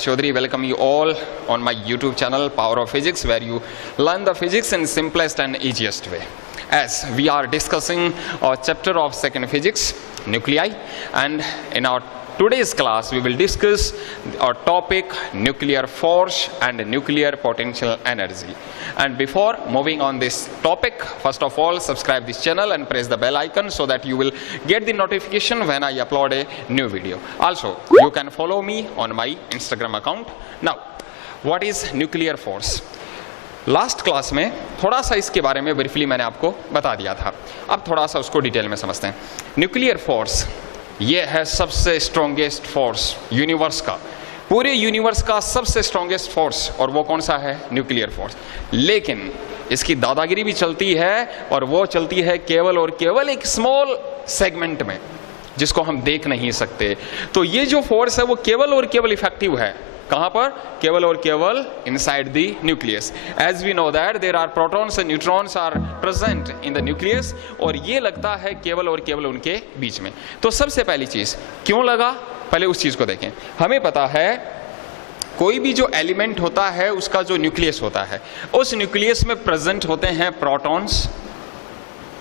Chaudhary, welcome you all on my YouTube channel Power of Physics, where you learn the physics in simplest and easiest way. As we are discussing our chapter of second physics, nuclei, and in our today's class we will discuss our topic nuclear force and nuclear potential energy. And before moving on this topic, first of all subscribe this channel and press the bell icon so that you will get the notification when I upload a new video. Also you can follow me on my Instagram account. Now what is nuclear force? Last class में थोड़ा सा इसके बारे में briefly मैंने आपको बता दिया था, अब थोड़ा सा उसको डिटेल में समझते हैं। न्यूक्लियर फोर्स ये है सबसे स्ट्रॉन्गेस्ट फोर्स यूनिवर्स का, पूरे यूनिवर्स का सबसे स्ट्रॉन्गेस्ट फोर्स, और वो कौन सा है? Nuclear force. लेकिन इसकी दादागिरी भी चलती है, और वो चलती है केवल और केवल एक स्मॉल सेगमेंट में जिसको हम देख नहीं सकते। तो ये जो फोर्स है वो केवल और केवल इफेक्टिव है कहां पर? केवल और केवल inside the nucleus. As we know that there are protons and neutrons are present in the nucleus, और ये लगता है केवल और केवल उनके बीच में। तो सबसे पहली चीज क्यों लगा, पहले उस चीज को देखें। हमें पता है कोई भी जो एलिमेंट होता है उसका जो न्यूक्लियस होता है, उस न्यूक्लियस में प्रेजेंट होते हैं प्रोटॉन्स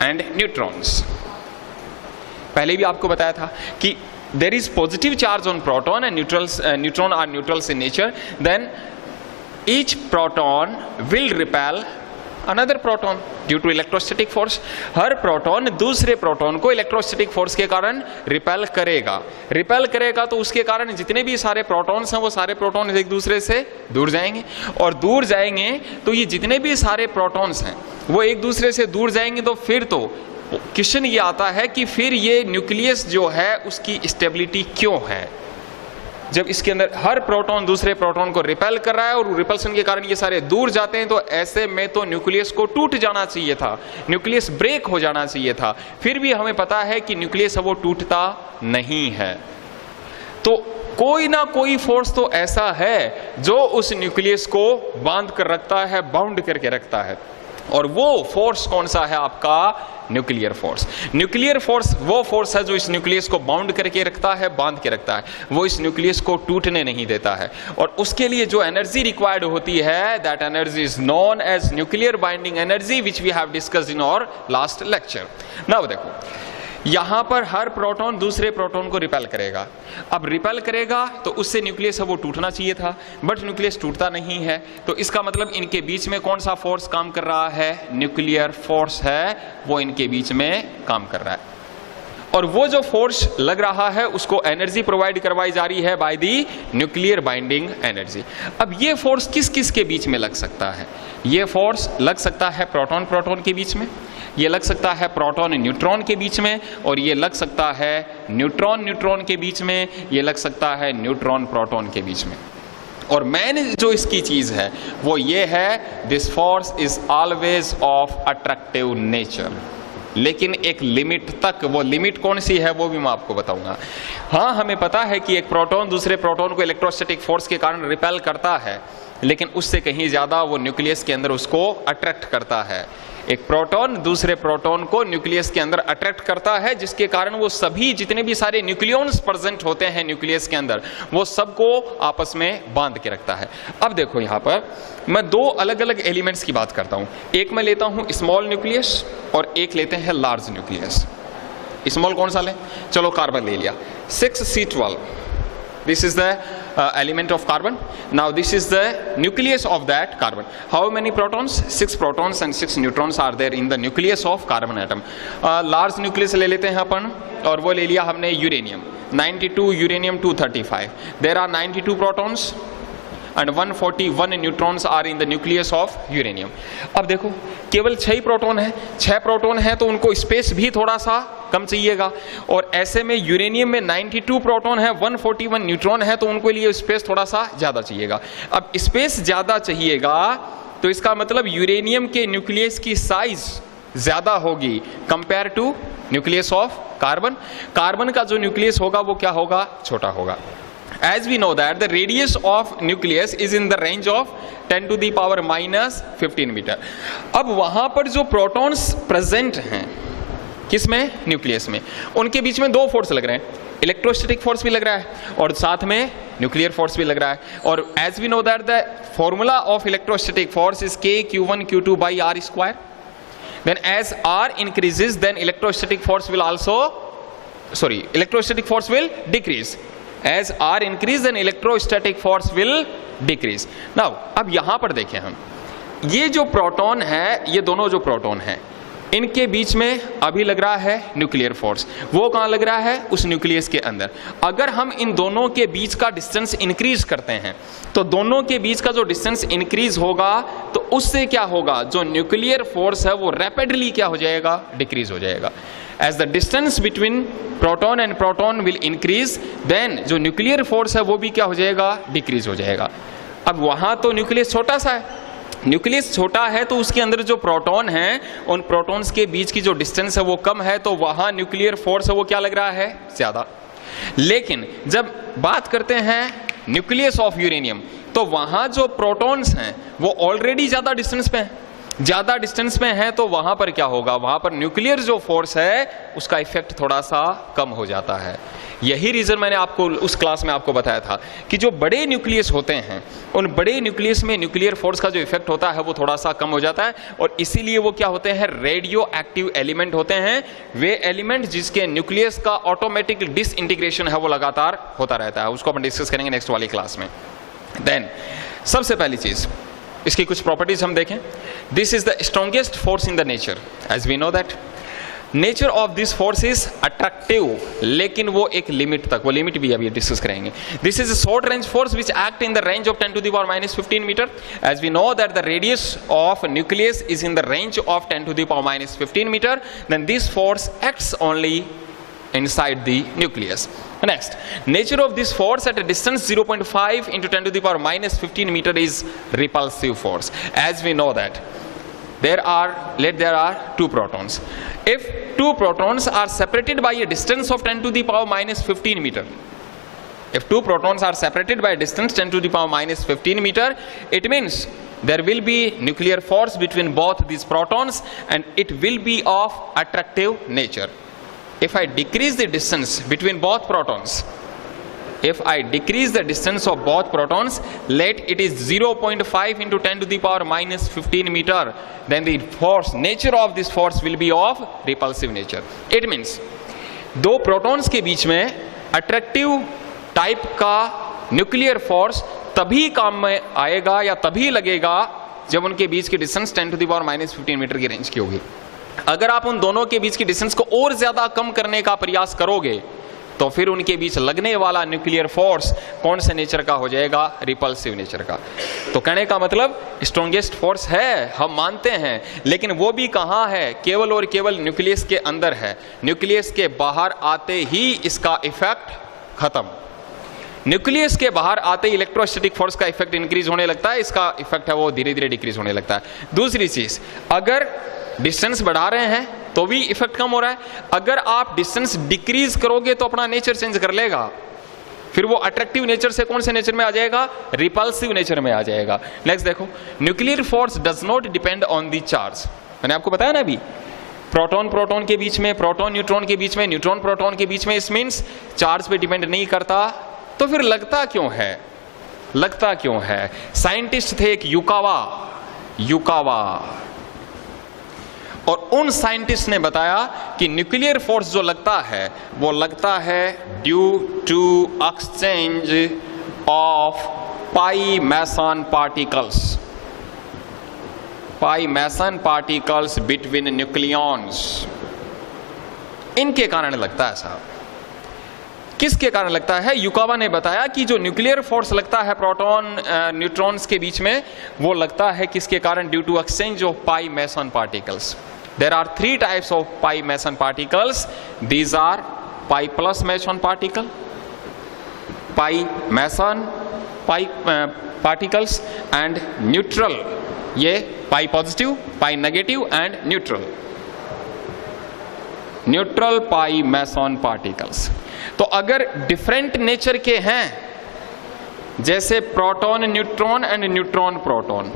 एंड न्यूट्रॉन्स। पहले भी आपको बताया था कि there is positive charge on proton and neutron are neutrals in nature, then each proton will repel another proton due to electrostatic force. Her proton दूसरे प्रोटॉन को इलेक्ट्रोस्टैटिक फोर्स के कारण रिपेल करेगा तो उसके कारण जितने भी सारे प्रोटॉन्स हैं वो सारे प्रोटॉन एक दूसरे से दूर जाएंगे, और दूर जाएंगे तो ये जितने भी सारे प्रोटॉन्स हैं वो एक दूसरे से दूर जाएंगे। तो फिर तो क्वेश्चन ये आता है कि फिर ये न्यूक्लियस जो है उसकी स्टेबिलिटी क्यों है? जब इसके अंदर हर प्रोटॉन दूसरे प्रोटॉन को रिपेल कर रहा है और रिपल्सन के कारण ये सारे दूर जाते हैं, तो ऐसे में तो न्यूक्लियस को टूट जाना चाहिए था, न्यूक्लियस ब्रेक हो जाना चाहिए था। फिर भी हमें पता है कि न्यूक्लियस वो टूटता नहीं है। तो कोई ना कोई फोर्स तो ऐसा है जो उस न्यूक्लियस को बांध कर रखता है, बाउंड करके रखता है, और वो फोर्स कौन सा है? आपका न्यूक्लियर फोर्स। न्यूक्लियर फोर्स वो फोर्स है जो इस न्यूक्लियस को बाउंड करके रखता है, बांध के रखता है, वो इस न्यूक्लियस को टूटने नहीं देता है। और उसके लिए जो एनर्जी रिक्वायर्ड होती है, that energy is known as nuclear binding energy, which we have discussed in our last lecture. Now देखो, यहां पर हर प्रोटॉन दूसरे प्रोटॉन को रिपेल करेगा। अब रिपेल करेगा तो उससे न्यूक्लियस है वो टूटना चाहिए था, बट न्यूक्लियस टूटता नहीं है। तो इसका मतलब इनके बीच में कौन सा फोर्स काम कर रहा है? न्यूक्लियर फोर्स है, वो इनके बीच में काम कर रहा है। और वो जो फोर्स लग रहा है उसको एनर्जी प्रोवाइड करवाई जा रही है by the nuclear binding energy. अब ये फोर्स किस किस के बीच में लग सकता है? ये फोर्स लग सकता है प्रोटॉन प्रोटॉन के बीच में, ये लग सकता है प्रोटॉन न्यूट्रॉन के बीच में, और ये लग सकता है न्यूट्रॉन न्यूट्रॉन के बीच में, ये लग सकता है न्यूट्रॉन प्रोटॉन के बीच में। और मेन जो इसकी चीज है वो ये है, this force is always of attractive nature, लेकिन एक लिमिट तक। वो लिमिट कौन सी है वो भी मैं आपको बताऊंगा। हाँ, हमें पता है कि एक प्रोटॉन दूसरे प्रोटॉन को इलेक्ट्रोस्टैटिक फोर्स के कारण रिपेल करता है, लेकिन उससे कहीं ज्यादा वो न्यूक्लियस के अंदर उसको अट्रैक्ट करता है। एक प्रोटॉन दूसरे प्रोटॉन को न्यूक्लियस के अंदर अट्रैक्ट करता है, जिसके कारण वो सभी जितने भी सारे न्यूक्लियॉन्स प्रेजेंट होते हैं न्यूक्लियस के अंदर, वो सबको आपस में बांध के रखता है। अब देखो यहाँ पर मैं दो अलग अलग एलिमेंट्स की बात करता हूँ। एक मैं लेता हूँ स्मॉल न्यूक्लियस और एक लेते हैं लार्ज न्यूक्लियस। स्मॉल कौन सा लें? चलो कार्बन ले लिया, 6C12, this is the element of carbon. Now this is the nucleus of that carbon. How many protons? 6 protons and 6 neutrons are there in the nucleus of carbon atom. Large nucleus ले लेते हैं अपन, और वो ले लिया हमने uranium 92, uranium 235. There are 92 protons and 141 neutrons are in the nucleus of uranium. अब देखो केवल 6 प्रोटॉन है, 6 प्रोटॉन है तो उनको स्पेस भी थोड़ा सा कम चाहिएगा, और ऐसे में यूरेनियम में 92 प्रोटॉन है, 141 न्यूट्रॉन है, तो उनको लिए स्पेस थोड़ा सा ज्यादा चाहिएगा। अब स्पेस ज्यादा चाहिएगा तो इसका मतलब यूरेनियम के न्यूक्लियस की साइज ज्यादा होगी compare to nucleus of carbon. Carbon का जो न्यूक्लियस होगा वो क्या होगा? छोटा होगा। As we know that the radius of nucleus is in the range of 10 to the power -15 metre. अब वहां पर जो प्रोटॉन्स प्रेजेंट हैं किस में? न्यूक्लियस में। उनके बीच में दो फोर्स लग रहे हैं, इलेक्ट्रोस्टैटिक फोर्स भी लग रहा है और साथ में न्यूक्लियर फोर्स भी लग रहा है। और as we know that the formula of electrostatic force is K Q1 Q2 by R square. Then as R increases, then electrostatic force will decrease. As R increase, then electrostatic force will decrease. Now, अब यहां पर देखें हम, ये जो proton है, ये दोनों जो प्रोटॉन है, इनके बीच में अभी लग रहा है न्यूक्लियर फोर्स। वो कहाँ लग रहा है? उस न्यूक्लियस के अंदर। अगर हम इन दोनों के बीच का डिस्टेंस इंक्रीज करते हैं तो दोनों के बीच का जो डिस्टेंस इंक्रीज होगा तो उससे क्या होगा? जो न्यूक्लियर फोर्स है वो रैपिडली क्या हो जाएगा? डिक्रीज हो जाएगा। As the distance between proton and proton will increase, then जो न्यूक्लियर फोर्स है वो भी क्या हो जाएगा? डिक्रीज हो जाएगा। अब वहां तो न्यूक्लियस छोटा सा है, न्यूक्लियस छोटा है तो उसके अंदर जो प्रोटॉन है उन प्रोटॉन्स के बीच की जो डिस्टेंस है वो कम है, तो वहां न्यूक्लियर फोर्स है वो क्या लग रहा है? ज्यादा। लेकिन जब बात करते हैं न्यूक्लियस ऑफ यूरेनियम तो वहां जो प्रोटॉन्स हैं वो ऑलरेडी ज्यादा डिस्टेंस पे हैं, ज्यादा डिस्टेंस में है, तो वहां पर क्या होगा? वहां पर न्यूक्लियर जो फोर्स है उसका इफेक्ट थोड़ा सा कम हो जाता है। यही रीजन मैंने आपको उस क्लास में आपको बताया था कि जो बड़े न्यूक्लियस होते हैं उन बड़े न्यूक्लियस में न्यूक्लियर फोर्स का जो इफेक्ट होता है वो थोड़ा सा कम हो जाता है, और इसीलिए वो क्या होते हैं? रेडियो एक्टिव एलिमेंट होते हैं। वे एलिमेंट जिसके न्यूक्लियस का ऑटोमेटिक डिसइंटीग्रेशन है वो लगातार होता रहता है। उसको अपन डिस्कस करेंगे नेक्स्ट वाली क्लास में। देन सबसे पहली चीज, इसकी कुछ प्रॉपर्टीज हम देखें। This is the strongest force in the nature. As we know that nature of this force is attractive, लेकिन वो एक लिमिट तक, वो लिमिट भी अभी डिस्कस करेंगे। This is a short range force which act in the range of 10 to the power minus 15 metre. As we know that the radius of nucleus is in the range of 10 to the power minus 15 metre, then this force acts only inside the nucleus. Next, nature of this force at a distance 0.5 into 10 to the power minus 15 meter is repulsive force. As we know that there are two protons. If two protons are separated by a distance of 10 to the power minus 15 meter, if two protons are separated by a distance 10 to the power minus 15 meter, it means there will be nuclear force between both these protons and it will be of attractive nature. If I decrease the distance between both protons, if I decrease the distance of both protons, let it is 0.5 into 10 to the power minus 15 meter, then the force, nature of this force will be of repulsive nature. It means दो protons के बीच में attractive type का nuclear force तभी काम में आएगा या तभी लगेगा जब उनके बीच की distance 10 to the power minus 15 metre की रेंज की होगी। अगर आप उन दोनों के बीच की डिस्टेंस को और ज्यादा कम करने का प्रयास करोगे तो फिर उनके बीच लगने वाला न्यूक्लियर फोर्स कौन से नेचर का हो जाएगा? रिपल्सिव नेचर का। तो कहने का मतलब स्ट्रॉन्गेस्ट फोर्स है, हम मानते हैं, लेकिन वो भी कहाँ है? केवल और केवल न्यूक्लियस के अंदर है। न्यूक्लियस के बाहर आते ही इसका इफेक्ट खत्म। न्यूक्लियस के बाहर आते ही इलेक्ट्रोस्टैटिक फोर्स का इफेक्ट इंक्रीज होने लगता है, इसका इफेक्ट है वो धीरे धीरे डिक्रीज होने लगता है। दूसरी चीज, अगर डिस्टेंस बढ़ा रहे हैं तो भी इफेक्ट कम हो रहा है, अगर आप डिस्टेंस डिक्रीज करोगे तो अपना नेचर चेंज कर लेगा, फिर वो अट्रैक्टिव नेचर से कौन से नेचर में आ जाएगा? रिपल्सिव नेचर में आ जाएगा। नेक्स्ट देखो, nuclear force does not depend on the charge. मैंने आपको बताया ना अभी, प्रोटॉन प्रोटॉन के बीच में, प्रोटॉन न्यूट्रॉन के बीच में, न्यूट्रॉन प्रोटॉन के बीच में, इस मीन्स चार्ज पे डिपेंड नहीं करता। तो फिर लगता क्यों है? लगता क्यों है? साइंटिस्ट थे एक युकावा, और उन साइंटिस्ट ने बताया कि न्यूक्लियर फोर्स जो लगता है वो लगता है due to exchange of pi meson particles between nucleons. इनके कारण लगता है साहब। किसके कारण लगता है? युकावा ने बताया कि जो न्यूक्लियर फोर्स लगता है प्रोटॉन न्यूट्रॉन्स के बीच में, वो लगता है किसके कारण? Due to exchange of pi meson particles. There are three types of pi meson particles. These are pi plus meson particle, pi meson particles, and neutral. ये pi positive, pi negative, and neutral. Neutral pi meson particles. तो अगर different nature के हैं जैसे proton neutron and neutron proton,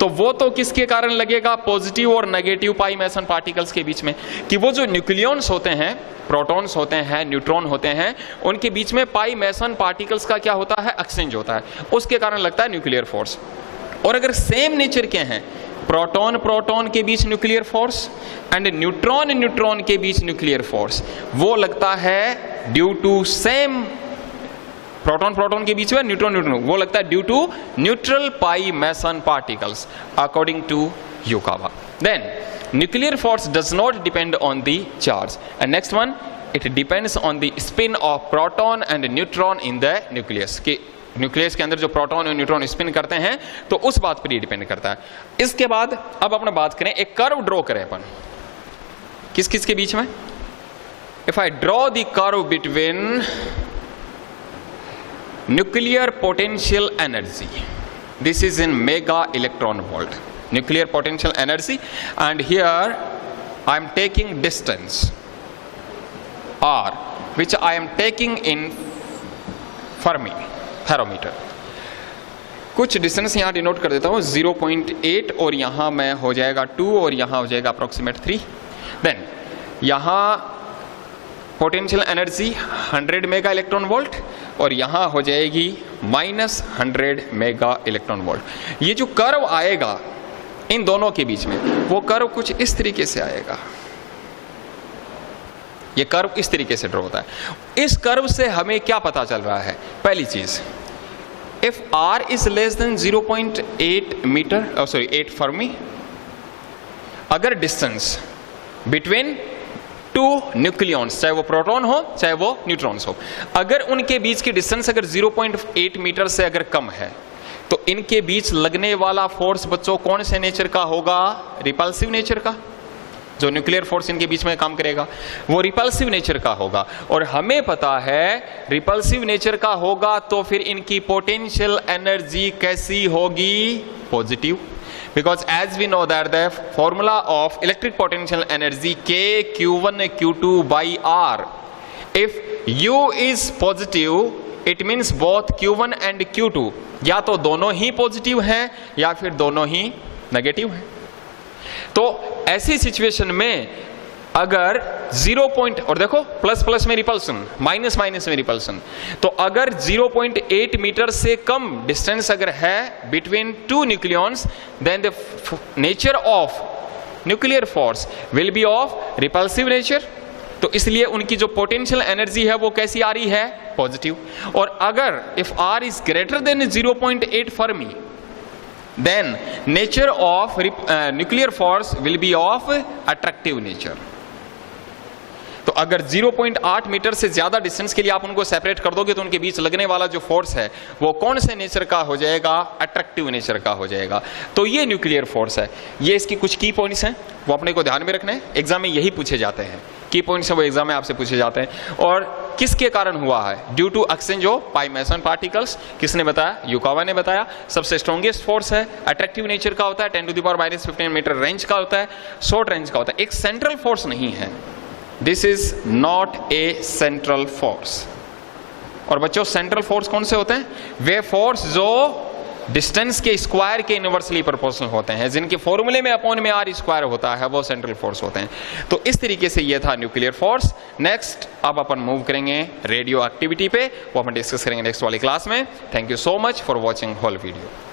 तो वो तो किसके कारण लगेगा, पॉजिटिव और नेगेटिव पाई मैसन पार्टिकल्स के बीच में, कि वो जो न्यूक्लियॉन्स होते हैं, प्रोटॉन्स होते हैं, न्यूट्रॉन होते हैं, उनके बीच में पाई मैसन पार्टिकल्स का क्या होता है, एक्सचेंज होता है, उसके कारण लगता है न्यूक्लियर फोर्स। और अगर सेम नेचर के हैं, प्रोटॉन प्रोटॉन के बीच nuclear force and neutron neutron के बीच न्यूक्लियर फोर्स, वो लगता है due to same, proton proton के बीच में न्यूट्रॉन न्यूट्रॉन, वो लगता है due to neutral pi meson particles according to Yukawa. Then nuclear force does not depend on the charge, and next one, it depends on the spin of proton and neutron in the nucleus, कि nucleus के अंदर जो proton और neutron spin करते हैं, तो उस बात पर ये डिपेंड करता है। इसके बाद अब अपना बात करें, एक कर्व ड्रॉ करें अपन, किस किस के बीच में, if I draw the curve between nuclear potential energy, this is in mega electron volt, nuclear potential energy, and here I am taking distance r, which I am taking in Fermi barometer, कुछ distance यहाँ denote कर देता हूँ 0.8, और यहाँ में हो जाएगा 2 और यहाँ हो जाएगा अप्रोक्सीमेट 3। देन यहाँ potential energy 100 mega electron volt, और यहाँ हो जाएगी -100 मेगा इलेक्ट्रॉन वोल्ट। ये जो कर्व आएगा इन दोनों के बीच में, वो कर्व कुछ इस तरीके से आएगा, ये कर्व इस तरीके से ड्रॉ होता है। इस कर्व से हमें क्या पता चल रहा है, पहली चीज, if r is less than 0.8 metre, sorry 8 fermi, अगर डिस्टेंस बिटवीन टू न्यूक्लियॉन्स, चाहे वो प्रोटॉन हो चाहे वो न्यूट्रॉन्स हो, अगर उनके बीच की डिस्टेंस अगर 0.8 मीटर से अगर कम है, तो इनके बीच लगने वाला फोर्स बच्चों कौन से नेचर का होगा, रिपल्सिव नेचर का। जो न्यूक्लियर फोर्स इनके बीच में काम करेगा वो रिपल्सिव नेचर का होगा, और हमें पता है रिपल्सिव नेचर का होगा तो फिर इनकी पोटेंशियल एनर्जी कैसी होगी, positive, because as we know that the formula of electric potential energy K Q1 Q2 by R, if U is positive it means both Q1 and Q2 या तो दोनों ही पॉजिटिव हैं या फिर दोनों ही नेगेटिव हैं। तो ऐसी सिचुएशन में अगर 0 पॉइंट, और देखो प्लस प्लस में रिपल्सन, माइनस माइनस में रिपल्सन, तो अगर 0.8 मीटर से कम डिस्टेंस अगर है between two nucleons, then the nature of nuclear force will be of repulsive nature, तो इसलिए उनकी जो पोटेंशियल एनर्जी है वो कैसी आ रही है, पॉजिटिव। और अगर if r is greater than 0.8 Fermi, then nature of nuclear force will be of attractive nature। तो अगर 0.8 मीटर से ज्यादा डिस्टेंस के लिए आप उनको सेपरेट कर दोगे तो उनके बीच लगने वाला जो फोर्स है वो कौन से नेचर का हो जाएगा, अट्रैक्टिव नेचर का हो जाएगा। तो ये न्यूक्लियर फोर्स है। ये इसकी कुछ की पॉइंट्स हैं, वो अपने को ध्यान में रखना है, एग्जाम में यही पूछे जाते हैं, की पॉइंट्स है वो एग्जाम में आपसे पूछे जाते हैं। और किसके कारण हुआ है, due to exchange of pi meson particles, किसने बताया, युकावा ने बताया। सबसे स्ट्रॉन्गेस्ट फोर्स है, अट्रैक्टिव नेचर का होता है, 10⁻⁻15 मीटर रेंज का होता है, शॉर्ट रेंज का होता है, एक सेंट्रल फोर्स नहीं है। This is not a central force. और बच्चों सेंट्रल फोर्स कौन से होते हैं, वे फोर्स जो डिस्टेंस के स्क्वायर के इनवर्सली प्रोपोर्शनल होते हैं, जिनके फॉर्मूले में अपॉन में r स्क्वायर होता है, वो सेंट्रल फोर्स होते हैं। तो इस तरीके से ये था न्यूक्लियर फोर्स। नेक्स्ट अब अपन मूव करेंगे रेडियो एक्टिविटी पे, वो अपन डिस्कस करेंगे नेक्स्ट वाली क्लास में। Thank you so much for watching whole video.